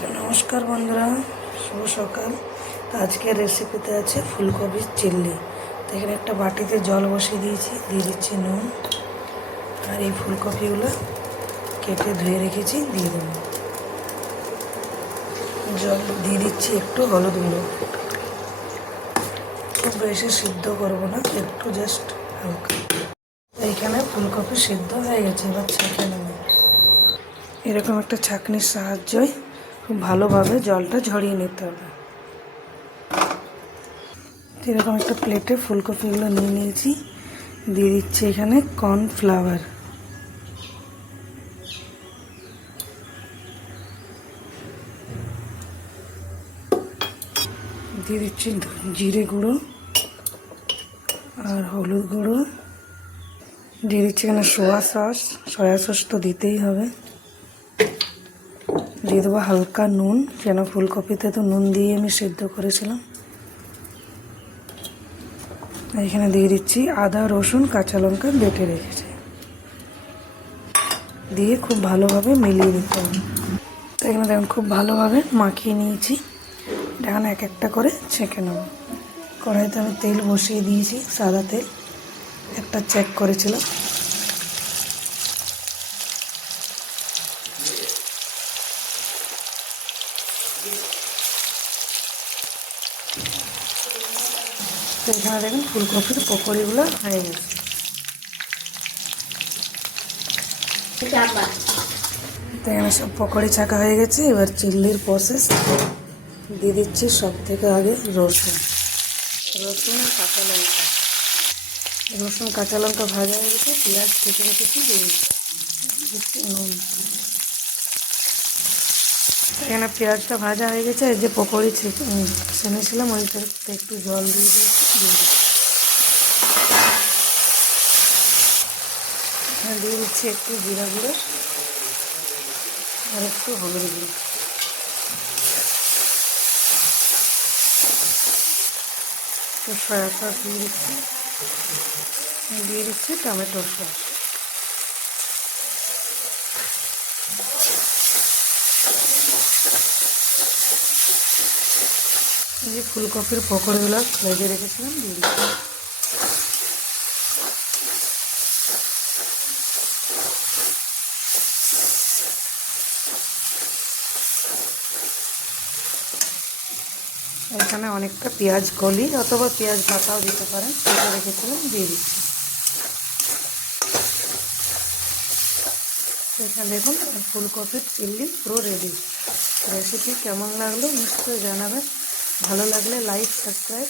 তো নমস্কার বন্ধুরা, শুভ সকাল। আজকের রেসিপিতে আছে ফুলকপির চিল্লি। তো এখানে একটা বাটিতে জল বসিয়ে দিয়েছি, দিয়ে দিচ্ছি নুন। আর এই ফুলকপিগুলো কেটে ধুয়ে রেখেছি, দিয়ে দেবো। জল দিয়ে দিচ্ছি একটু হলুদ গুঁড়ো। খুব বেশি সিদ্ধ করব না, একটু জাস্ট হালকা। এইখানে ফুলকপি সিদ্ধ হয়ে গেছে, এবার ছেঁকে নেবে। এরকম একটা ছাঁকনির সাহায্যে খুব ভালোভাবে জলটা ঝরিয়ে নিতে হবে। এরকম একটা প্লেটে ফুলকপিগুলো নিয়ে নিয়েছি। দিয়ে দিচ্ছি এখানে কর্নফ্লাওয়ার দিয়ে দিচ্ছি জিরে গুঁড়ো আর হলুদ গুঁড়ো। দিয়ে দিচ্ছি এখানে সোয়া সস সয়া সস তো দিতেই হবে। দিয়ে দেবো হালকা নুন, কেন ফুলকপিতে তো নুন দিয়ে আমি সেদ্ধ করেছিলাম। এখানে দিয়ে দিচ্ছি আদা, রসুন, কাঁচা লঙ্কা বেটে রেখেছি। দিয়ে খুব ভালোভাবে মিলিয়ে দিতে হবে। তো এখানে দেখুন, খুব ভালোভাবে মাখিয়ে নিয়েছি। এখন এক একটা করে ছেঁকে নেব। কড়াইতে আমি তেল বসিয়ে দিয়েছি, সাদা তেল। একটা চেক করেছিলাম। তো এখানে দেখুন ফুলকপির পকোড়িগুলো হয়ে গেছে। তো এখানে সব পকোড়ি ছাকা হয়ে গেছে। এবার চিল্লির প্রসেস দিয়ে দিচ্ছি সব থেকে আগে রসুন। রসুন আর কাঁচা লঙ্কা। রসুন কাঁচা লঙ্কা ভাজা হয়ে গেছে, পেঁয়াজ কেটে রেখেছি, দিয়ে দিচ্ছি। নুন। এখানে পেঁয়াজটা ভাজা হয়ে গেছে? যে পকোড়ি ছেনেছিলাম ওইটাতে একটু জল দিয়ে দিয়ে দিচ্ছি একটু জিরা গুঁড়ো আর একটু হলুদ গুঁড়ো। সয়া সস দিয়ে দিচ্ছি। দিয়ে দিচ্ছি টমেটো সস। যে ফুলকপির পকোড়িগুলো ভেজে রেখেছিলাম এখানে অনেকটা পেঁয়াজ কলি অথবা পেঁয়াজ ভাতাও দিতে পারেন, সেটা রেখেছিলাম, দিয়ে দিচ্ছি। এখানে দেখুন, ফুলকপির চিল্লি পুরো রেডি রেসিপি কেমন লাগল নিশ্চয়ই জানাবেন। ভালো লাগলে লাইক সাবস্ক্রাইব